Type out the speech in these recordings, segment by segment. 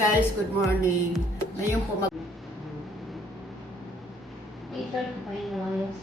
guys, good morning. Ngayon po Ito pa yung noise.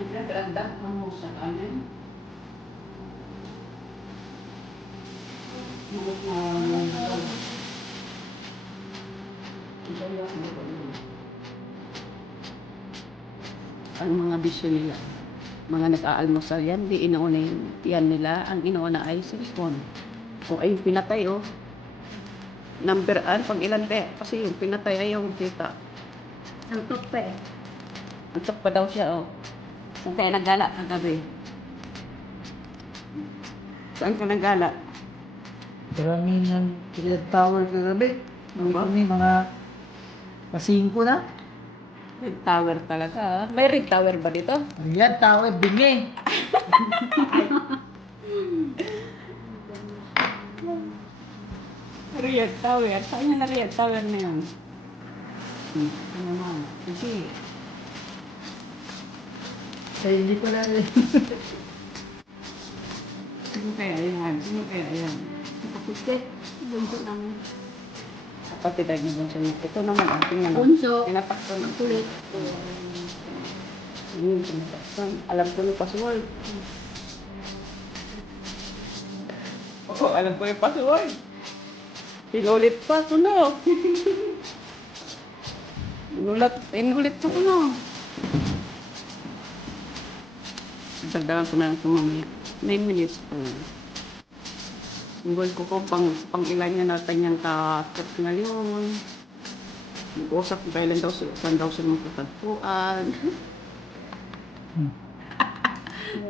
Nagdagdag mo sa kanin. Ang mga bisyo nila, mga nag-aalmusal yan, di inuuna yan nila, ang inuuna ay cellphone. Kung ay pinatay, oh. Number pag ilan kasi yung pinatay ay yung kita. Antok pa eh. Antok pa daw siya, oh. Saan tayo nagala kagabi? Saan ka nagala? Marami ng Red Tower kagabi. Ano ba? Kami mga pasingko na. Red Tower talaga, ah. May Red Tower ba dito? Red Tower, bingi. Red Tower? Saan yung Red Tower na yun? Ano naman? Kasi, Ay, hindi ko na rin. sino kaya yan? Sino kaya yan? Kapatid. Bunso namin. Kapatid ay nandun sa loob. Ito naman, ang tingnan mo. Bunso. Pinatakton ang Kulit. Yun, pinatakton. Alam ko yung password. Oo, alam ko yung password. Pinulit pa ko no. Inulit ko no. Dagdagan ko na lang tumamit. 9 minutes pa. Igual ko pang ilan niya natin yung ka-cut ngayon. Mag-usap ko kailan daw saan daw siya magkatagpuan.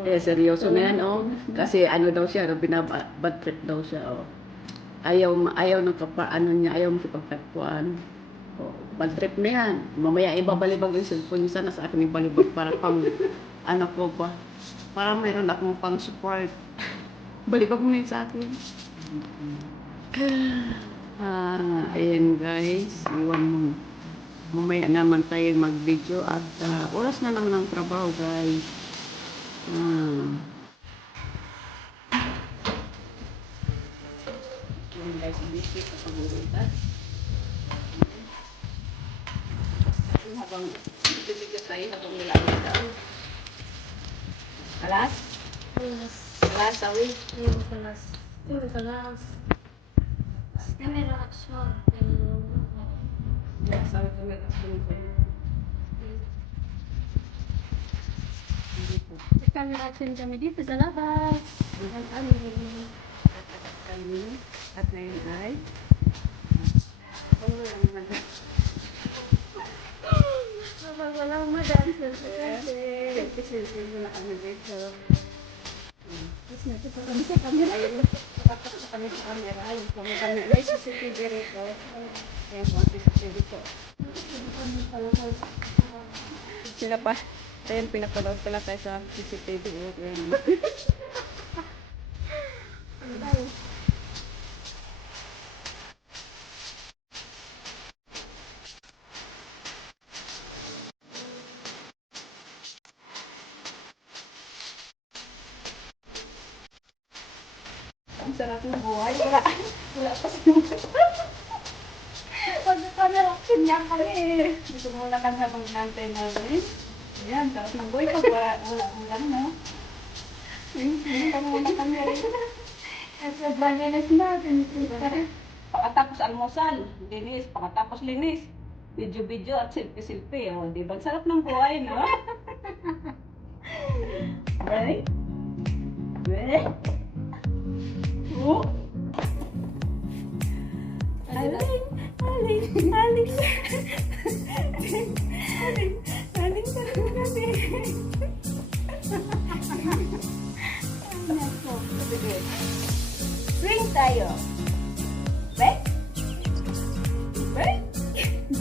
Eh, seryoso na yan, oh. Kasi ano daw siya, bad trip daw siya, oh. Ayaw ng ayaw makipagtagpuan. Oh, bad trip na yan. Mamaya ibabalibag yung cellphone niya sana sa akin ibalibag para pang, ano po ba? Para mayroon akong pang support. Balibag mo yun sa akin. Ayan guys, iwan mo. Mamaya naman tayo mag-video at oras na lang ng trabaho guys. Ayan guys, biscuit sa pag-uwitan. Habang bibigyan tayo habang nilalagay daw. Alas? Yes. Alas, sawi? Ayun kalas. Ayun kalas. Camera action. Sabi ko may action ko. Hindi po. Camera action kami dito sa labas. Ang kami. At ngayon ay ano lang naman. Walang madancer sa kasi. Selfie mo na kami dito. Tapos natin pa kami sa camera. Tapos sa kami sa camera. Yung kami may CCTV rito. Kaya po ang CCTV ko. Sila pa. Ayun, pinapanood pala tayo sa CCTV. Ang sarap ng buhay. Wala pa sa Pag-camera action niya kami. Gusto mo na kami habang nantay namin. Ayan, sarap ng buhay pag wala ulam, no? Hindi muna kami rin. Kasi banyanas natin. Pakatapos almusal, linis. Pakatapos linis, video-video at selfie-selfie. O, di ba? Sarap ng buhay, no? Right? Right? Oh? Aling! Aling! Aling! Aling! Aling ka naman kami. Sige. Swing tayo. Right? Right?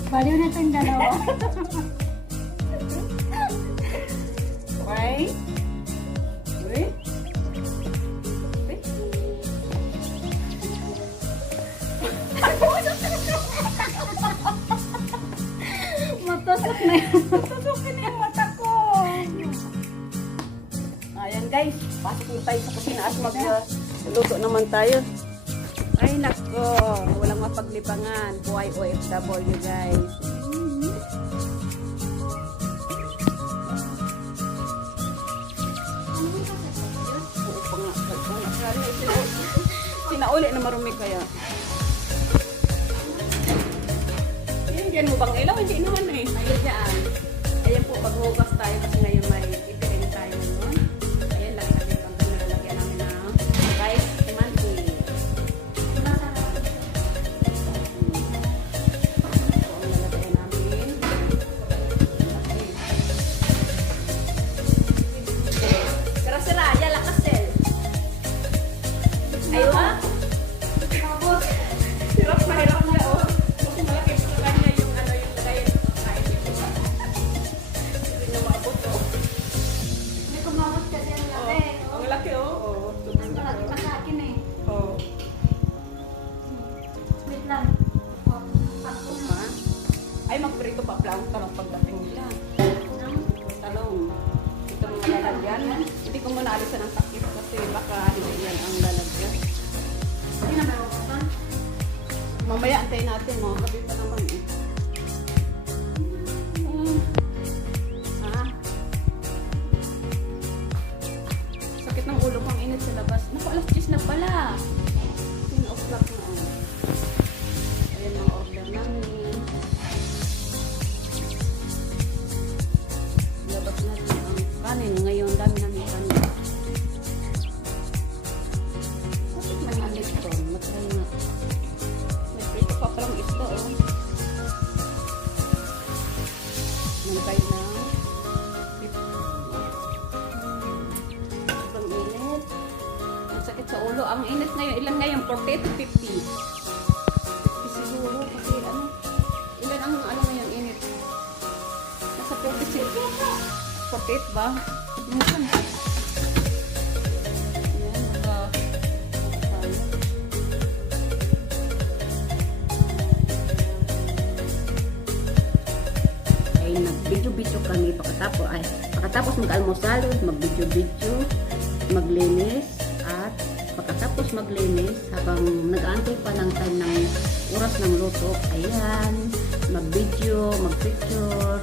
Baliw na itong dalawa. Right? Right? Matusok na yun. Matusukin na yung mata ko. Ayan guys, pasok na tayo sa kusina at Luto naman tayo. Ay, nako. Walang mapaglibangan. Buhay OFW, guys. Oo pa nga. Sinauli na marumi kaya. Yan mo bang ilaw? Hindi naman eh. Ayun dyan. Ayan po, paghugas tayo kasi ngayon may itirin tayo ngayon. Ayan, lagyan natin ang nilalagyan namin ng rice timanti. So, ang lalagyan namin. Pero si Raya, lakasel. Ayaw ha? Hirap na hirap niya, oh. Kasi malaki sa kanya yung ano yung lagayan ng pagkain. Hindi niya maabot, oh. May kumamot ka dyan laki. Ang laki, oh. Ang malaki pa sa akin eh. Oh. Wait lang. Ako Ha? Ay, magprito pa plano talong pagdating nila. Talong. Ito mga lalagyan. Hindi ko muna alisan ang takip kasi baka hindi yan ang lalagyan. Hindi na meron ka ba? Mamaya antayin natin, mga gabi pa naman eh. Ha? Sakit ng ulo ko, ang init sa labas. Naku, alas 10 na pala. 10 o'clock na, oh. Ayan ang order namin. Labas na rin ang kanin. Ngayon, dami namin kanin. Bakit may alit ko? Matry nga. May prito pa palang isda, oh. Nantay na. Sobrang init. Ang sakit sa ulo. Ang init ngayon. Ilan ngayon? 40 to 50. 50 siguro. Kasi ano? Ilan ang ano ngayon init? Nasa 46. 48 ba? Minsan. Ayan, tayo. Ay, nag-video-video kami pagkatapos mag-almusal, mag-video-video, maglinis, at pagkatapos maglinis, habang nag-aantay pa ng time ng oras ng luto, ayan, mag-video, mag-picture,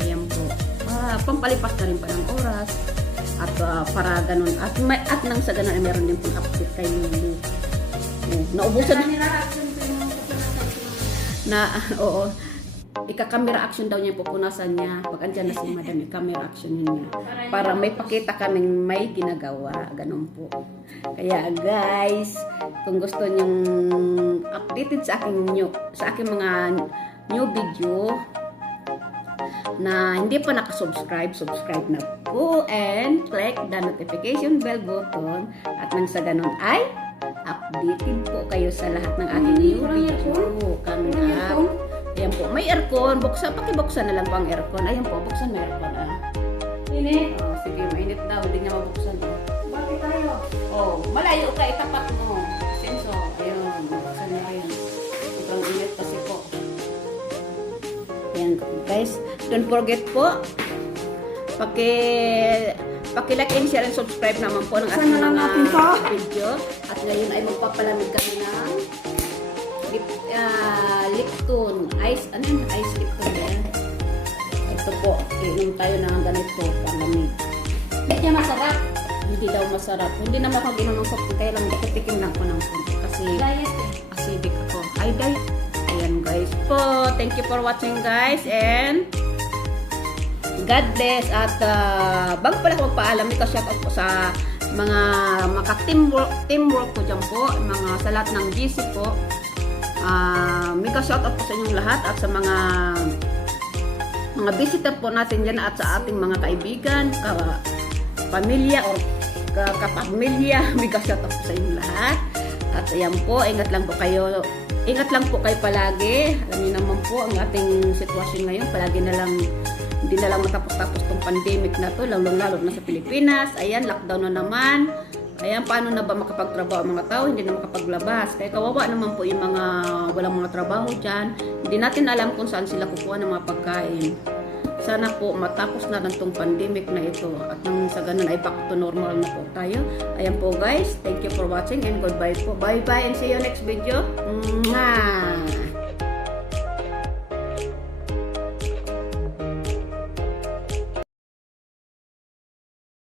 ayan po. Pampalipas na rin pa ng oras, at para ganun, at nang sa ganun ay meron din pong update kay Lulu. Naubusan Kaya nira-action ko yung pupunasan ko. na, oo, ika-camera action daw niya yung pupunasan niya. Pag andyan na si Madam, i-camera action niya. Para may pakita kaming may ginagawa. Ganun po. Kaya guys, kung gusto niyong updated sa aking mga new video na hindi pa nakasubscribe, subscribe na po and click the notification bell button at nang sa ganun ay updated po kayo sa lahat ng aking new video coming up. Ayan po, may aircon. Pakibuksan na lang po ang aircon. Ayan po, buksan may aircon. Init. Oh, sige, mainit daw. Hindi niya mabuksan. Bakit tayo? Oh, malayo ka, itapat mo. Senso, ayun, buksan niya ayun. Sobrang init kasi po. Ayan, guys. Don't forget po, paki-like and share and subscribe naman po ng ating Sana lang natin to. mga video. At ngayon ay magpapalamig kami ng Lipton. Ice, ano yun? Ice Lipton yan. Ito po, iinom tayo ng ganito, palamig. Hindi niya masarap. Hindi daw masarap. Hindi naman ako ginom ng soft, kaya lang nakitikim lang ko ng konti kasi Diet eh. acidic ako. Ay, diet. Ayan guys po. Thank you for watching guys and God bless. At bago pala ako magpaalam, may ka-shout out po sa mga teamwork po dyan po, mga sa lahat ng GC po. May ka-shout out po sa inyong lahat at sa mga visitor po natin dyan at sa ating mga kaibigan, pamilya or kapamilya. May ka-shout out po sa inyong lahat. At ayan po, ingat lang po kayo. Ingat lang po kayo palagi. Alam niyo naman po ang ating sitwasyon ngayon. Palagi na lang, hindi na lang matapos-tapos tong pandemic na to, lalo na sa Pilipinas. Ayan, lockdown na naman. Ayan, paano na ba makapagtrabaho ang mga tao? Hindi na makapaglabas. Kaya kawawa naman po yung mga walang mga trabaho dyan. Hindi natin alam kung saan sila kukuha ng mga pagkain. sana po matapos na lang tong pandemic na ito at nang sa ganun ay back to normal na po tayo. Ayan po guys, thank you for watching and goodbye po. Bye bye and see you next video. Mwah!